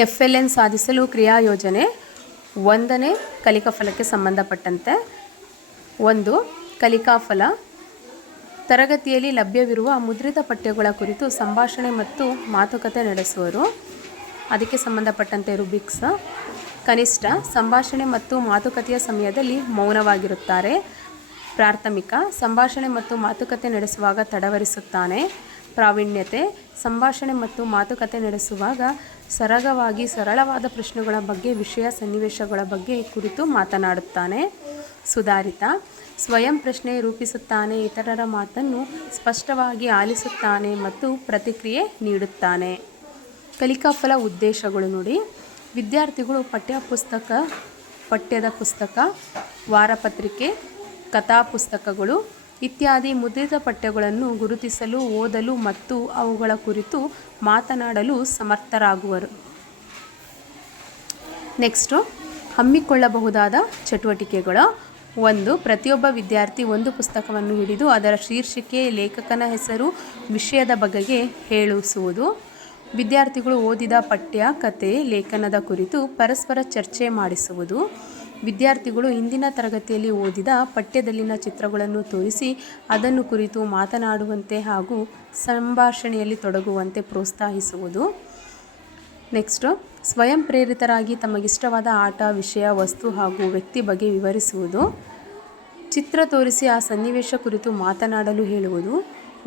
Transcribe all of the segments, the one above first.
FLN ಸಾಧಿಸಲು ಕ್ರಿಯಾ ಯೋಜನೆ 1ನೇ ಕಲಿಕಾ ಫಲಕ್ಕೆ ಸಂಬಂಧಪಟ್ಟಂತೆ. 1. ಕಲಿಕಾ ಫಲ. ತರಗತಿಯಲ್ಲಿ ಲಭ್ಯವಿರುವ ಮುದ್ರಿತ ಪಠ್ಯಗಳ ಕುರಿತು ಸಂಭಾಷಣೆ ಮತ್ತು ಮಾತುಕತೆ ನಡೆಸುವರು. ಅದಕ್ಕೆ ಸಂಬಂಧಪಟ್ಟಂತೆ ರುಬ್ರಿಕ್ಸ್. ಕನಿಷ್ಠ ಸಂಭಾಷಣೆ ಮತ್ತು ಮಾತುಕತೆಯ ಸಮಯದಲ್ಲಿ ಮೌನವಾಗಿರುತ್ತಾರೆ. ಪ್ರಾಥಮಿಕ ಸಂಭಾಷಣೆ ಮತ್ತು ಮಾತುಕತೆ ನಡೆಸುವಾಗ ತಡವರಿಸುತ್ತಾನೆ. ಪ್ರಾವೀಣ್ಯತೆ ಸಂಭಾಷಣೆ ಮತ್ತು ಮಾತುಕತೆ ನಡೆಸುವಾಗ ಸರಾಗವಾಗಿ ಸರಳವಾದ ಪ್ರಶ್ನೆಗಳ ಬಗ್ಗೆ ವಿಷಯ ಸನ್ನಿವೇಶಗಳ ಬಗ್ಗೆ ಕುರಿತು ಮಾತನಾಡುತ್ತಾನೆ. ಸುಧಾರಿತ ಸ್ವಯಂ ಪ್ರಶ್ನೆ ರೂಪಿಸುತ್ತಾನೆ, ಇತರರ ಮಾತನ್ನು ಸ್ಪಷ್ಟವಾಗಿ ಆಲಿಸುತ್ತಾನೆ ಮತ್ತು ಪ್ರತಿಕ್ರಿಯೆ ನೀಡುತ್ತಾನೆ. ಕಲಿಕಾಫಲ ಉದ್ದೇಶಗಳು ನೋಡಿ. ವಿದ್ಯಾರ್ಥಿಗಳು ಪಠ್ಯದ ಪುಸ್ತಕ, ವಾರಪತ್ರಿಕೆ, ಕಥಾಪುಸ್ತಕಗಳು ಇತ್ಯಾದಿ ಮುದ್ರಿತ ಪಠ್ಯಗಳನ್ನು ಗುರುತಿಸಲು, ಓದಲು ಮತ್ತು ಅವುಗಳ ಕುರಿತು ಮಾತನಾಡಲು ಸಮರ್ಥರಾಗುವರು. ನೆಕ್ಸ್ಟು ಹಮ್ಮಿಕೊಳ್ಳಬಹುದಾದ ಚಟುವಟಿಕೆಗಳು. 1. ಪ್ರತಿಯೊಬ್ಬ ವಿದ್ಯಾರ್ಥಿ ಒಂದು ಪುಸ್ತಕವನ್ನು ಹಿಡಿದು ಅದರ ಶೀರ್ಷಿಕೆ, ಲೇಖಕನ ಹೆಸರು, ವಿಷಯದ ಬಗೆಗೆ ಹೇಳಿಸುವುದು. ವಿದ್ಯಾರ್ಥಿಗಳು ಓದಿದ ಪಠ್ಯ, ಕತೆ, ಲೇಖನದ ಕುರಿತು ಪರಸ್ಪರ ಚರ್ಚೆ ಮಾಡಿಸುವುದು. ವಿದ್ಯಾರ್ಥಿಗಳು ಹಿಂದಿನ ತರಗತಿಯಲ್ಲಿ ಓದಿದ ಪಠ್ಯದಲ್ಲಿನ ಚಿತ್ರಗಳನ್ನು ತೋರಿಸಿ ಅದನ್ನು ಕುರಿತು ಮಾತನಾಡುವಂತೆ ಹಾಗೂ ಸಂಭಾಷಣೆಯಲ್ಲಿ ತೊಡಗುವಂತೆ ಪ್ರೋತ್ಸಾಹಿಸುವುದು. ನೆಕ್ಸ್ಟು ಸ್ವಯಂ ಪ್ರೇರಿತರಾಗಿ ತಮಗಿಷ್ಟವಾದ ಆಟ, ವಿಷಯ, ವಸ್ತು ಹಾಗೂ ವ್ಯಕ್ತಿ ಬಗ್ಗೆ ವಿವರಿಸುವುದು. ಚಿತ್ರ ತೋರಿಸಿ ಆ ಸನ್ನಿವೇಶ ಕುರಿತು ಮಾತನಾಡಲು ಹೇಳುವುದು.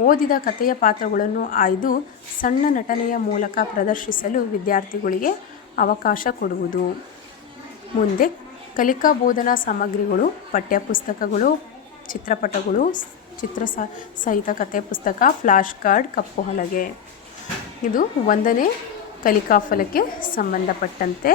ಓದಿದ ಕಥೆಯ ಪಾತ್ರಗಳನ್ನು ಆಯ್ದು ಸಣ್ಣ ನಟನೆಯ ಮೂಲಕ ಪ್ರದರ್ಶಿಸಲು ವಿದ್ಯಾರ್ಥಿಗಳಿಗೆ ಅವಕಾಶ ಕೊಡುವುದು. ಮುಂದೆ ಕಲಿಕಾ ಬೋಧನಾ ಸಾಮಗ್ರಿಗಳು. ಪಠ್ಯಪುಸ್ತಕಗಳು, ಚಿತ್ರಪಟಗಳು, ಸಹಿತ ಕಥೆ ಪುಸ್ತಕ, ಫ್ಲಾಶ್ ಕಾರ್ಡ್, ಕಪ್ಪು ಹಲಗೆ. ಇದು 1ನೇ ಕಲಿಕಾ ಫಲಕ್ಕೆ ಸಂಬಂಧಪಟ್ಟಂತೆ